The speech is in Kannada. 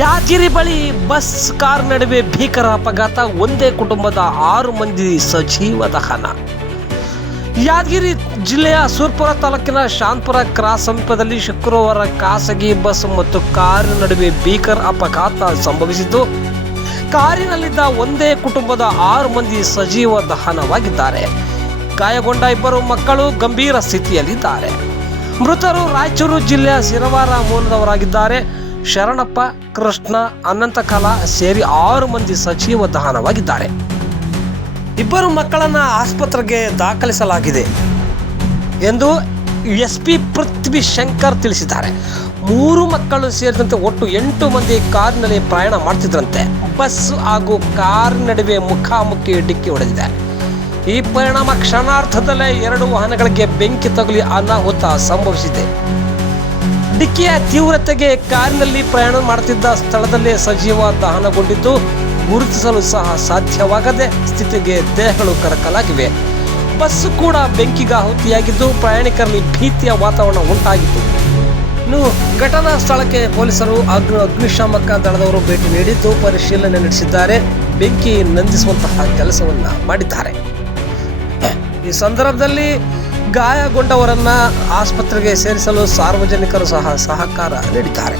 ಯಾದಗಿರಿ ಬಳಿ ಬಸ್ ಕಾರ್ ನಡುವೆ ಭೀಕರ ಅಪಘಾತ, ಒಂದೇ ಕುಟುಂಬದ 6 ಮಂದಿ ಸಜೀವ ದಹನ. ಯಾದಗಿರಿ ಜಿಲ್ಲೆಯ ಸುರ್ಪುರ ತಾಲೂಕಿನ ಶಾಂತಪುರ ಕ್ರಾಸ್ ಸಮೀಪದಲ್ಲಿ ಶುಕ್ರವಾರ ಖಾಸಗಿ ಬಸ್ ಮತ್ತು ಕಾರಿನ ನಡುವೆ ಭೀಕರ ಅಪಘಾತ ಸಂಭವಿಸಿದ್ದು, ಕಾರಿನಲ್ಲಿದ್ದ ಒಂದೇ ಕುಟುಂಬದ 6 ಮಂದಿ ಸಜೀವ ದಹನವಾಗಿದ್ದಾರೆ. ಗಾಯಗೊಂಡ 2 ಮಕ್ಕಳು ಗಂಭೀರ ಸ್ಥಿತಿಯಲ್ಲಿದ್ದಾರೆ. ಮೃತರು ರಾಯಚೂರು ಜಿಲ್ಲೆಯ ಸಿರವಾರ ಮೂಲದವರಾಗಿದ್ದಾರೆ. ಶರಣಪ್ಪ, ಕೃಷ್ಣ, ಅನಂತಕಾಲ ಸೇರಿ 6 ಮಂದಿ ಸಜೀವ ದಹನವಾಗಿದ್ದಾರೆ. 2 ಮಕ್ಕಳನ್ನು ಆಸ್ಪತ್ರೆಗೆ ದಾಖಲಿಸಲಾಗಿದೆ ಎಂದು ಎಸ್ಪಿ ಪೃಥ್ವಿ ಶಂಕರ್ ತಿಳಿಸಿದ್ದಾರೆ. 3 ಮಕ್ಕಳು ಸೇರಿದಂತೆ ಒಟ್ಟು 8 ಮಂದಿ ಕಾರಿನಲ್ಲಿ ಪ್ರಯಾಣ ಮಾಡ್ತಿದ್ರಂತೆ. ಬಸ್ ಹಾಗೂ ಕಾರ್ ನಡುವೆ ಮುಖಾಮುಖಿ ಡಿಕ್ಕಿ ಹೊಡೆದಿದೆ. ಈ ಪರಿಣಾಮ ಕ್ಷಣಾರ್ಧದಲ್ಲೇ 2 ವಾಹನಗಳಿಗೆ ಬೆಂಕಿ ತಗುಲಿ ಅನಾಹುತ ಸಂಭವಿಸಿದೆ. ಡಿಕ್ಕಿಯ ತೀವ್ರತೆಗೆ ಕಾರಿನಲ್ಲಿ ಪ್ರಯಾಣ ಮಾಡುತ್ತಿದ್ದ ಸ್ಥಳದಲ್ಲೇ ಸಜೀವ ದಹನಗೊಂಡಿದ್ದು, ಗುರುತಿಸಲು ಸಹ ಸಾಧ್ಯವಾಗದೆ ಸ್ಥಿತಿಗೆ ದೇಹಗಳು ಕರಕಲಾಗಿವೆ. ಬಸ್ ಕೂಡ ಬೆಂಕಿಗಾಹುತಿಯಾಗಿದ್ದು, ಪ್ರಯಾಣಿಕರಲ್ಲಿ ಭೀತಿಯ ವಾತಾವರಣ ಉಂಟಾಗಿತ್ತು. ಇನ್ನು ಘಟನಾ ಸ್ಥಳಕ್ಕೆ ಪೊಲೀಸರು ಅಗ್ನಿಶಾಮಕ ದಳದವರು ಭೇಟಿ ನೀಡಿದ್ದು ಪರಿಶೀಲನೆ ನಡೆಸಿದ್ದಾರೆ. ಬೆಂಕಿ ನಂದಿಸುವಂತಹ ಕೆಲಸವನ್ನ ಮಾಡಿದ್ದಾರೆ. ಈ ಸಂದರ್ಭದಲ್ಲಿ ಗಾಯಗೊಂಡವರನ್ನ ಆಸ್ಪತ್ರೆಗೆ ಸೇರಿಸಲು ಸಾರ್ವಜನಿಕರು ಸಹ ಸಹಕಾರ ನೀಡಿದ್ದಾರೆ.